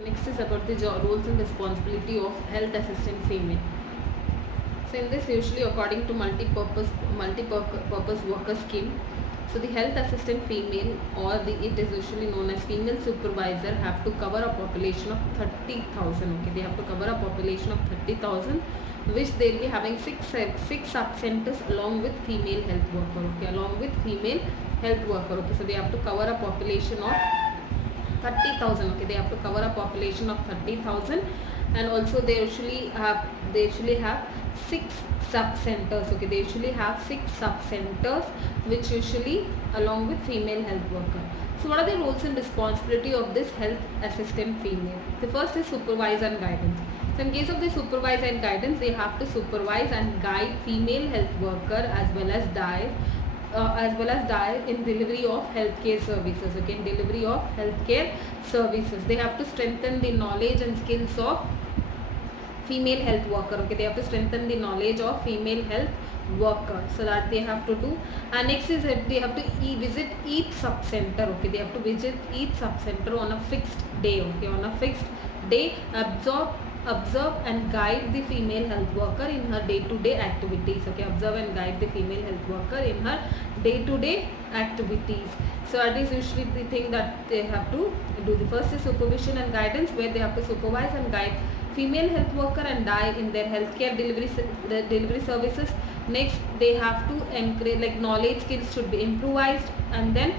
Next is about the roles and responsibility of health assistant female. So in this, usually according to multi-purpose worker scheme, so the health assistant female, or it is usually known as female supervisor, have to cover a population of 30,000. Okay, they have to cover a population of 30,000, which they'll be having six sub centers along with female health worker. Okay, along with female health worker. Okay, so they have to cover a population of 30,000. Okay, they have to cover a population of 30,000, and also they usually have six sub centers. Okay, they usually have six sub centers, which usually along with female health worker. So what are the roles and responsibility of this health assistant female? The first is supervise and guidance. So in case of the supervise and guidance, they have to supervise and guide female health worker as well as die in delivery of healthcare services. Okay, in delivery of healthcare services, they have to strengthen the knowledge and skills of female health worker. Okay, they have to strengthen the knowledge of female health worker, so that they have to do. And next is that they have to visit each sub center. Okay, they have to visit each sub center on a fixed day. Okay, on a fixed day, observe and guide the female health worker in her day-to-day activities. Okay, observe and guide the female health worker in her day-to-day activities. So that is usually the thing that they have to do. The first is supervision and guidance, where they have to supervise and guide female health worker and die in their healthcare delivery services. Next, they have to encourage, like, knowledge skills should be improvised, and then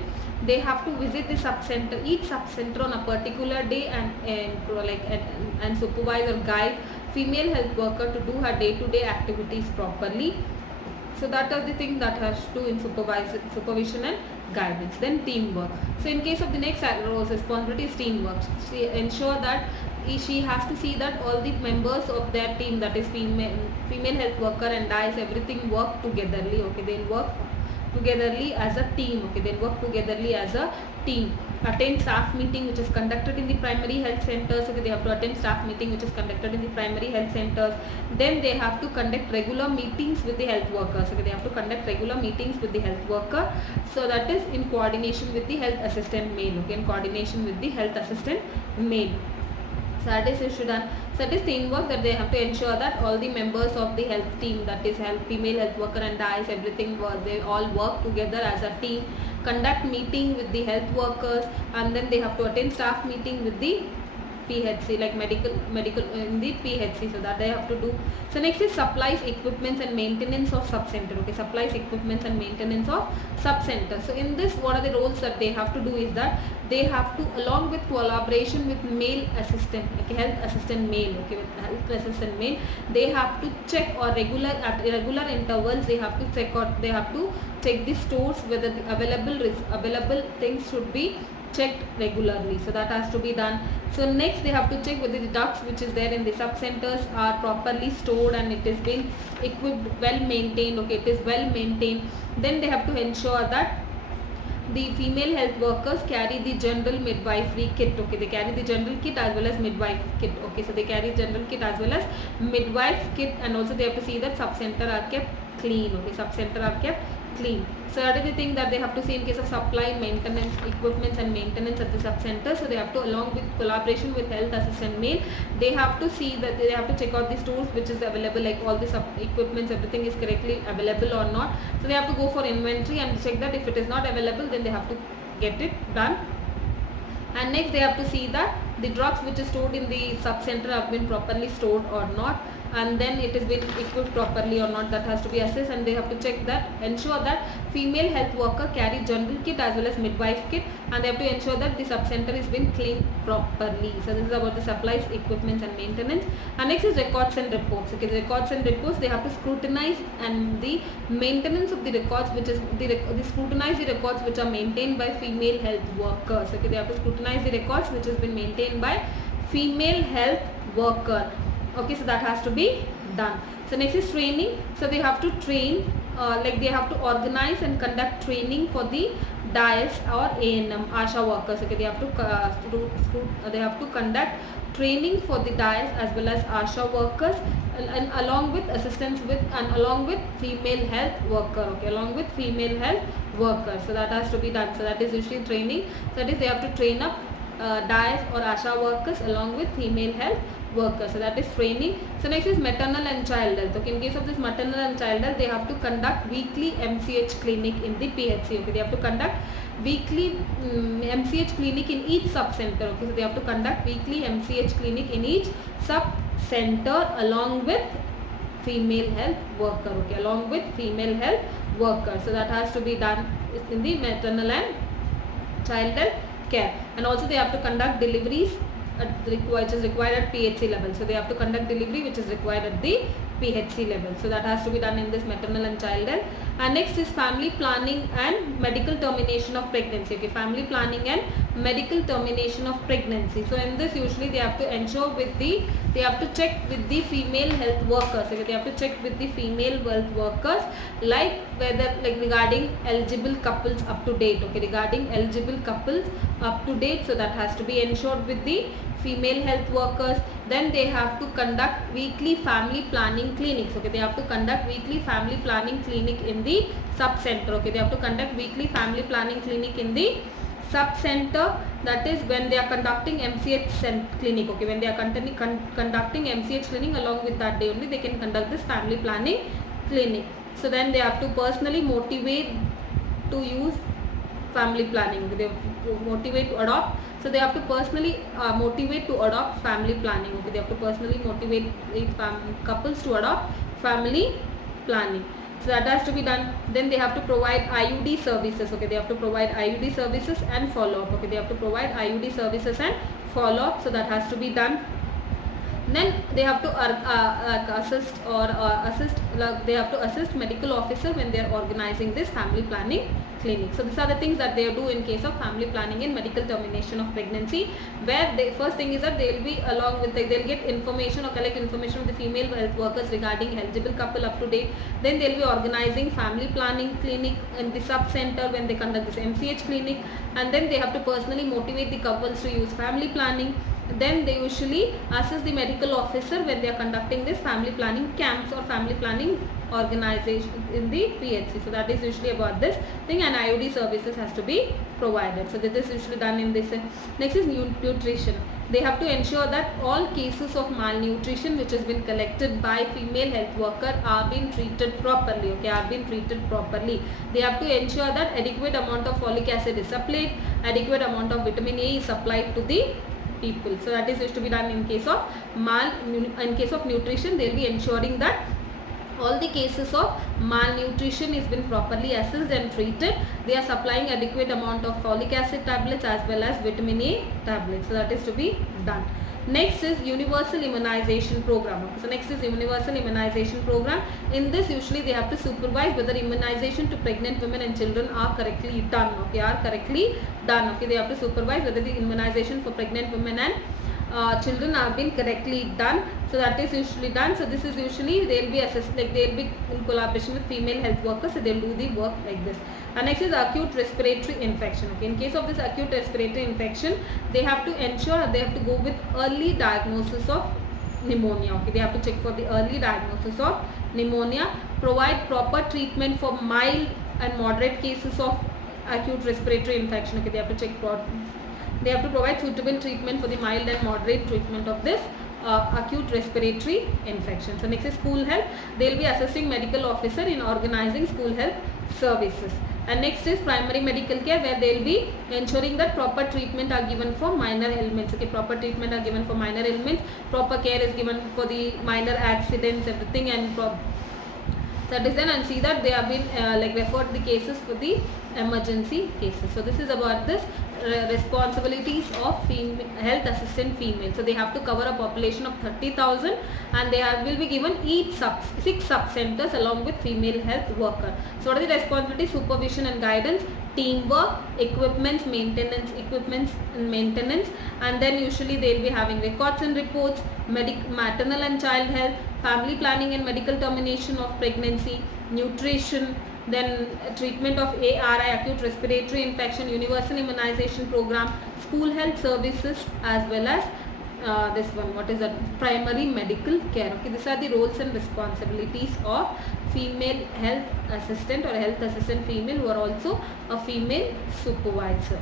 they have to visit the sub center, each sub center on a particular day, and supervise or guide female health worker to do her day-to-day activities properly. So that are the thing that has to do in supervision and guidance. Then teamwork. So in case of the next roles, responsibility is teamwork. She ensure that she has to see that all the members of their team, that is female health worker and DICE, everything work togetherly. Okay, they'll work togetherly as a team. Okay, they'll work togetherly as a team. Attend staff meeting which is conducted in the primary health centers. Okay, they have to attend staff meeting which is conducted in the primary health centers. Then they have to conduct regular meetings with the health workers. Okay, they have to conduct regular meetings with the health worker. So that is in coordination with the health assistant male. Okay, in coordination with the health assistant male. So that is issue done. So that is teamwork, that they have to ensure that all the members of the health team, that is female health worker and DICE, everything they all work together as a team, conduct meeting with the health workers, and then they have to attend staff meeting with the PHC, like medical in the PHC, so that they have to do. So next is supplies, equipments and maintenance of sub center. Okay, supplies, equipments and maintenance of sub center. So in this, what are the roles that they have to do is that they have to, along with collaboration with male assistant, okay, health assistant male, okay, with health assistant male, they have to check or at irregular intervals, they have to check the stores whether the available things should be checked regularly. So that has to be done. So next, they have to check whether the ducts which is there in the sub centers are properly stored and it is been equipped, well maintained. Okay, it is well maintained. Then they have to ensure that the female health workers carry the general midwifery kit. Okay, they carry the general kit as well as midwife kit. Okay, so they carry general kit as well as midwife kit, and also they have to see that sub center are kept clean. Okay, sub center are kept clean. So that is the thing that they have to see in case of supply, maintenance, equipments and maintenance at the sub center. So they have to, along with collaboration with health assistant male, they have to see that they have to check out the stores which is available, like all the equipments, everything is correctly available or not. So they have to go for inventory and check that. If it is not available, then they have to get it done. And next, they have to see that the drugs which is stored in the sub center have been properly stored or not, and then it has been equipped properly or not. That has to be assessed, and they have to check that, ensure that female health worker carry general kit as well as midwife kit, and they have to ensure that the sub center is been cleaned properly. So this is about the supplies, equipments and maintenance. And next is records and reports. Okay, the records and reports, they have to scrutinize and the maintenance of the records, which is they scrutinize the records which are maintained by female health workers. Okay, they have to scrutinize the records which has been maintained by female health worker. Okay, so that has to be done. So next is training. So they have to train, like they have to organize and conduct training for the DICE or ANM, ASHA workers. Okay, they have to conduct training for the DICE as well as ASHA workers, and along with assistance with and along with female health worker. Okay, along with female health worker. So that has to be done. So that is usually training. So that is, they have to train up DAIs or ASHA workers along with female health workers. So that is training. So next is maternal and child health. Okay, in case of this maternal and child health, they have to conduct weekly MCH clinic in the PHC. Okay, they have to conduct weekly MCH clinic in each sub center. Okay, so they have to conduct weekly MCH clinic in each sub center along with female health worker. Okay, along with female health worker. So that has to be done in the maternal and child health care. And also they have to conduct deliveries which is required at PHC level. So they have to conduct delivery which is required at the PHC level. So that has to be done in this maternal and child health. And next is family planning and medical termination of pregnancy. Okay, family planning and medical termination of pregnancy. So in this usually they have to ensure with the, they have to check with the female health workers. Okay, they have to check with the female health workers like whether like regarding eligible couples up to date. Okay, regarding eligible couples up to date. So that has to be ensured with the female health workers. Then they have to conduct weekly family planning clinics. Okay, they have to conduct weekly family planning clinic in the sub center. Okay, they have to conduct weekly family planning clinic in the sub center. That is when they are conducting MCH clinic. Okay, when they are conducting MCH clinic, along with that day only they can conduct this family planning clinic. So then they have to personally motivate to use family planning. Okay, they motivate to adopt. So they have to personally motivate to adopt family planning. Okay, they have to personally motivate couples to adopt family planning. So that has to be done. Then they have to provide IUD services. Okay, they have to provide IUD services and follow up. Okay, they have to provide IUD services and follow up. So that has to be done. Then they have to assist they have to assist medical officer when they are organizing this family planning clinic. So these are the things that they do in case of family planning and medical termination of pregnancy, where the first thing is that they will be along with they'll get information or collect information of the female health workers regarding eligible couple up to date. Then they'll be organizing family planning clinic in the sub center when they conduct this MCH clinic, and then they have to personally motivate the couples to use family planning. Then they usually assist the medical officer when they are conducting this family planning camps or family planning organization in the PHC. So that is usually about this thing, and IUD services has to be provided. So this is usually done in this. Next is nutrition. They have to ensure that all cases of malnutrition which has been collected by female health worker are being treated properly. Okay, are being treated properly. They have to ensure that adequate amount of folic acid is supplied, adequate amount of vitamin A is supplied to the people. So that is used to be done in case of nutrition. They will be ensuring that all the cases of malnutrition is been properly assessed and treated. They are supplying adequate amount of folic acid tablets as well as vitamin A tablets. So that is to be done. Next is universal immunization program. So next is universal immunization program. In this usually they have to supervise whether immunization to pregnant women and children are correctly done. Okay, are correctly done. Okay, they have to supervise whether the immunization for pregnant women and children are being correctly done. So that is usually done. So this is usually they will be assessed, like they will be in collaboration with female health workers. So they will do the work like this. And next is acute respiratory infection. Okay, in case of this acute respiratory infection, they have to ensure they have to go with early diagnosis of pneumonia. Okay, they have to check for the early diagnosis of pneumonia, provide proper treatment for mild and moderate cases of acute respiratory infection. Okay, they have to check for, they have to provide suitable treatment for the mild and moderate treatment of this acute respiratory infection. So next is school health. They will be assessing medical officer in organizing school health services. And next is primary medical care, where they will be ensuring that proper treatment are given for minor ailments. Okay, proper treatment are given for minor ailments, proper care is given for the minor accidents, everything, and that is done, and see that they have been referred the cases for the emergency cases. So this is about this responsibilities of health assistant female. So they have to cover a population of 30,000, and they will be given each 6 sub centers along with female health worker. So what are the responsibilities? Supervision and guidance, teamwork, equipment maintenance, and then usually they will be having records and reports, maternal and child health, family planning and medical termination of pregnancy, nutrition, then treatment of ARI, acute respiratory infection, universal immunization program, school health services, as well as this one, what is that, primary medical care. Okay, these are the roles and responsibilities of female health assistant or health assistant female, who are also a female supervisor.